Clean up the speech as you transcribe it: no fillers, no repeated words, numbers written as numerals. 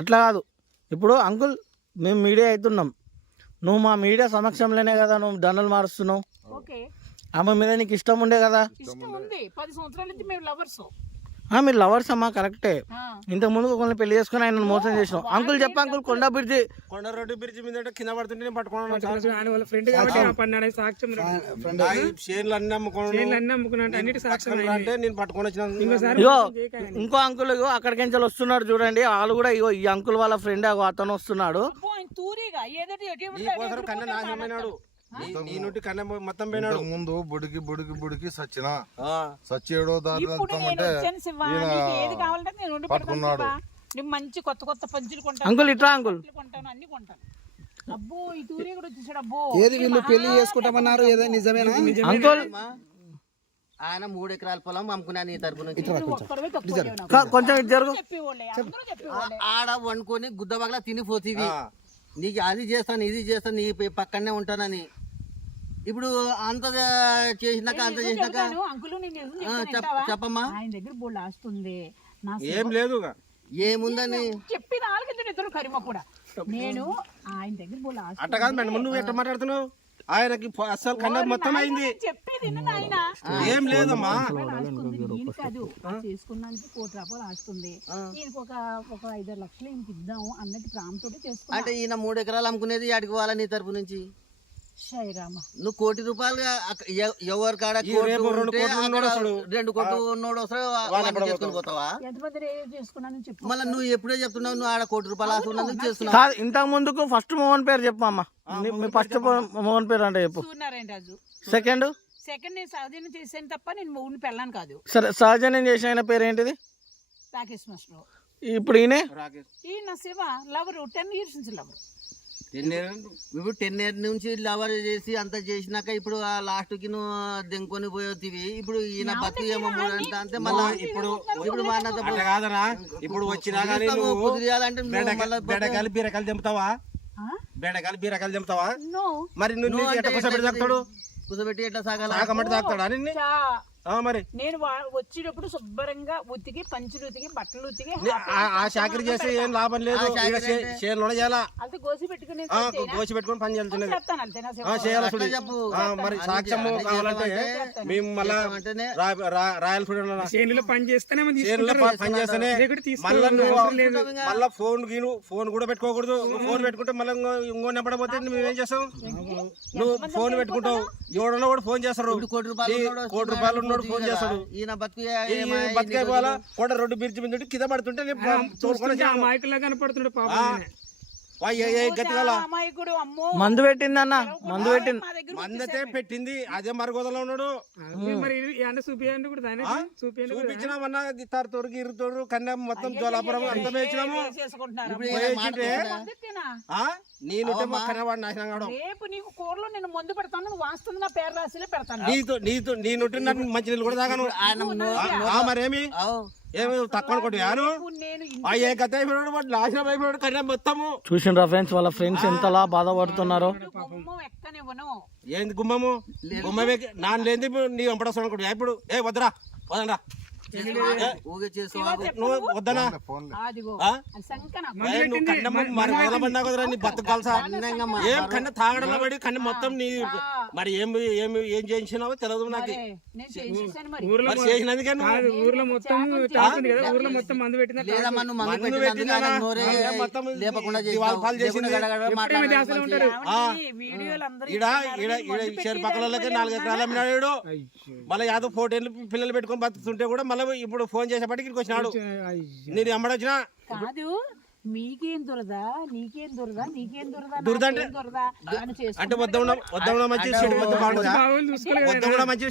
అట్లా కాదు. ఇప్పుడు అంకుల్ మేము మీడియా అవుతున్నాం, నువ్వు మా మీడియా సమక్షంలోనే కదా నువ్వు దండలు మారుస్తున్నావు. ఆమె మీద నీకు ఇష్టం ఉండే కదా. మీరు లవర్స్ అమ్మా, కరెక్టే. ఇంతకు ముందు ఒకరిని పెళ్లి చేసుకుని ఆయన మోసం చేసినావు. అంకుల్ చెప్ప అంకుల్, కొండ రోడ్డు బ్రిడ్జి మీద కింద పడుతుంటే నేను పట్టుకున్నాను. ఇగో ఇంకో అంకుల్ అక్కడికి వస్తున్నాడు చూడండి, వాళ్ళు కూడా ఇగో ఈ అంకుల్ వాళ్ళ ఫ్రెండ్ అతను వస్తున్నాడు. ముందు బుడికి బుడికి బుడికి సచ్చేడో పట్టుకున్నాడు. మంచి కొత్త కొత్త పంచులు కొంటాను అంకుల్, ఇట్లా అంకుల్ అన్ని కొంటాను. అబ్బో ఈ తూరి కూడా వచ్చేసాడు. అబ్బో ఏది వీళ్ళు పెళ్లి చేసుకుంటామన్నారు, ఏదో నిజమేనా అంకుల్? ఆయన 3 ఎకరాల పొలం అమ్ముకున్నా నీ తరపు నుంచి. కొంచెం జరుగు. ఆడ వండుకొని గుద్ద బగలా తినిపోతీవి. నీకు అది చేస్తాను ఇది చేస్తాను నీ పక్కనే ఉంటానని. ఇప్పుడు అంత చేసినాక చెప్పమ్మా. ఆయన దగ్గర బోల్డ్ ఆస్తుంది. ఏం లేదు, ఏముందని చెప్పిన ఇద్దరు కరిమ కూడా. నేను ఆయన దగ్గర బోల్డ్ ఆస్తుంది. అట్ట కాదు మేడం, నువ్వు ఎట్లా మాట్లాడుతున్నావు? ఆయనకి అసలు కన్నా మొత్తం అయింది. చెప్పేది ఏం లేదమ్మా, నేను కాదు చేసుకున్నానికి 1 కోటి రూపాయలు ఆస్తుంది. ఈయనకి ఒక 5-6 లక్షలు ఈయనకి ఇద్దాం అన్నట్టు ప్రాంతంతో చేసుకున్నా. అంటే ఈయన 3 ఎకరాలు అమ్ముకునేది అడిగి వాళ్ళ నీ తరపు నుంచి. నువ్వు 1 కోటి రూపాయలు ఎవరి కాడ 2 కోట్లు ఉన్నోడు వస్తాడు చేసుకుని పోతావా? మళ్ళీ నువ్వు ఎప్పుడే చెప్తున్నావు నువ్వు ఆడ 1 కోటి రూపాయలు ఆస్తున్నందుకు చేస్తున్నావు. ఇంతకు ముందుకు ఫస్ట్ మోహన్ పేరు చెప్పమ్మా. ఫస్ట్ మోహన్ పేరు అంటే చెప్పు. సూర్యనారాయణ. సెకండ్ నేను సహజనం చేసాను తప్ప నేను ఊరిని పెళ్ళాను కాదు. సరే, సహజనం చేసిన ఆయన పేరు ఏంటిది? రాకేష్ మాస్టర్. ఇప్పుడు ఈయన శివ లవరు 10 years నుంచి లవరు. ఇప్పుడు 10 years నుంచి లవర్ చేసి అంత చేసినాక ఇప్పుడు ఆ లాస్ట్ కి నువ్వు దెంకొని పోయేవి. ఇప్పుడు ఈయన బతు ఏమో అంటే మళ్ళీ ఇప్పుడు కాదనా ఇప్పుడు వచ్చినా కానీ కుదిరియాలంటే బెడకాయలు బీరకాయలు తెంపుతావా? బెడకాయలు బీరకాయలు తెంపుతావా? మరి నువ్వు ఎట్లా కూర్చోబెట్టి తాగుతాడు? కూర్చోబెట్టి ఎట్లా సాగాలి? సాగమంటే తాగుతాడా? మరి నేను వచ్చేటప్పుడు శుభ్రంగా ఉతికి పంచులు ఉతికి బట్టలు ఉతికి ఆ చాకరీ చేస్తే ఏం లాభం లేదు. అది గోసి పెట్టుకుని పని చేయాలి. మరి సాక్ష్యం కావాలంటే మేము మళ్ళా రాయల్ పని చేస్తేనే మళ్ళా ఫోన్ కూడా పెట్టుకోకూడదు. ఫోన్ పెట్టుకుంటే మళ్ళీ ఇంకో నెంబడపోతే నువ్వేం చేస్తావు? నువ్వు ఫోన్ పెట్టుకుంటావు, ఎవడన్నా కూడా ఫోన్ చేస్తారు. 1 కోటి రూపాయలు ఫోన్ చేస్తాడు. ఈయన బతికైపోవాలా? కూడా రోడ్డు బ్రిడ్జి మీద కింద పడుతుంటే కనపడుతుండే మందు పెట్టింది అన్న, మందు పెట్టింది, మందతే పెట్టింది. అదే మరగోదలో ఉన్నాడు. చూపించినామన్నా తోరుకి ఇరుతోడు కన్నా మొత్తం జోలాపురం అంతా వేయించినాము. నేను కన్నవాడు నాశనం కావడం. రేపు నీకు కూరలో నేను మందు పెడతాను, నువ్వు వాస్తుంది నా పేరు రాసిలే పెడతాను. నీ మంచి నీళ్ళు కూడా తాగాను. మరేమి ఏమి తక్కువ అనుకుంటున్నాను? నాశనం అయిపోయాడు కన్నా మొత్తము. చూసిండ్రా ఫ్రెండ్స్, వాళ్ళ ఫ్రెండ్స్ ఎంతలా బాధపడుతున్నారో. ఏంది గుమ్మము? గుమ్మమే నాన్న లేని నీ వెంపడస్తాను అనుకుంటున్నా. ఇప్పుడు వద్దరా వదరా వద్దనా? బతకాల్సా? ఏం కన్నా తాగడంలో పడి కన్నా మొత్తం నీ మరి ఏం చేయించినావో తెలియదు నాకు. చేసినందుకే ఊర్లో మొత్తం మందు పెట్టినా పక్కలకి 4 ఎకరాలు అమ్మినాడు. మళ్ళీ యాదో 4 ఏళ్ళు పిల్లలు పెట్టుకొని బతుకుతుంటే కూడా మళ్ళీ ఇప్పుడు ఫోన్ చేసేపటికి ఇక్కడికి వచ్చినాడు. నేను అమ్మడొచ్చినా కాదు. మీకేం దొరదా, నీకేం దొరదా, నీకేం దొరదా, దురద అంటే దొరదా వద్ద మంచి మంచి